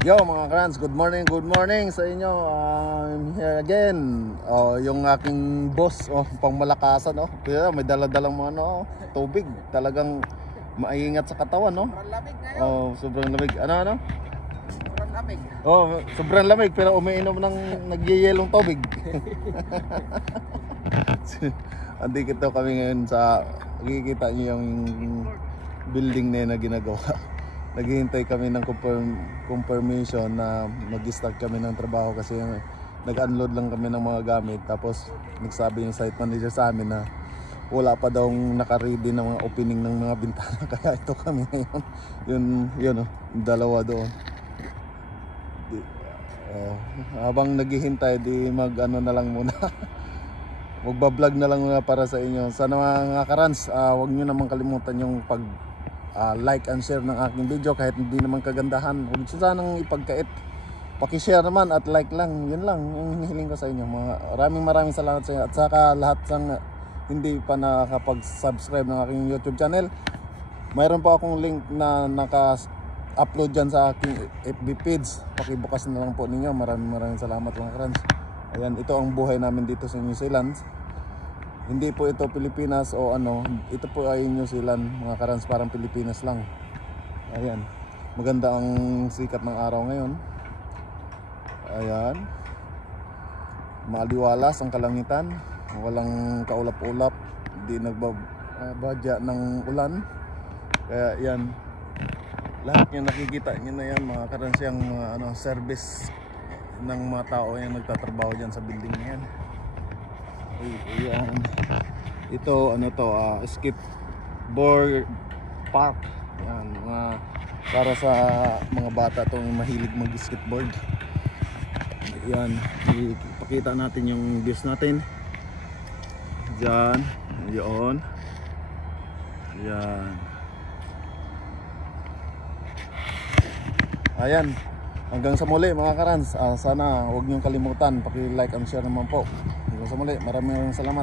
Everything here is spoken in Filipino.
Yo mga krans, good morning sa inyo. I'm here again. Yung aking boss, pangmalakasan, Pero may dala-dalang mga tubig. Talagang maingat sa katawan, no? Sobrang lamig ngayon. Sobrang lamig. Ano? Sobrang lamig. Sobrang lamig pero umiinom ng nagyeyelong tubig. Andito kami ngayon sa, makikita niyo yung building na ginagawa. Naghihintay kami ng confirmation na mag-start kami ng trabaho kasi nag-unload lang kami ng mga gamit. Tapos nagsabi yung site manager sa amin na wala pa daw naka-ready ng mga opening ng mga bintana. Kaya ito kami ngayon. Yun, yung dalawa doon. Habang naghihintay, di mag-ano na lang muna. Magbablog na lang muna para sa inyo. Sana mga karans, huwag nyo naman kalimutan yung like and share ng aking video kahit hindi naman kagandahan. Huwag sanang ipagkait. Paki-share naman at like lang. Yun lang yung hinihiling ko sa inyo. Maraming salamat sa inyo. At saka lahat sang hindi pa nakakapag-subscribe ng aking YouTube channel, mayroon pa akong link na naka-upload dyan sa aking FB page. Pakibukas na lang po ninyo. Maraming salamat mga friends. Ayan, ito ang buhay namin dito sa New Zealand. Hindi po ito Pilipinas o ano, ito po ay New Zealand mga karans, parang Pilipinas lang. Ayan, maganda ang sikat ng araw ngayon. Ayan, maliwalas ang kalangitan, walang kaulap-ulap, hindi nagbabadya ng ulan. Kaya yan, lahat yung nakikita nyo na yan mga karans, yung service ng mga tao yung nagtatrabaho dyan sa building na yan. Ayan. Ito skateboard park. Yan, para sa mga bata tong mahilig mag-skateboard. Yan, ipakita natin yung views natin. Diyan, yun. Yan. Ayan. Hanggang sa muli mga karans, sana huwag niyong kalimutan paki-like and share naman po. Hanggang sa muli, maraming salamat.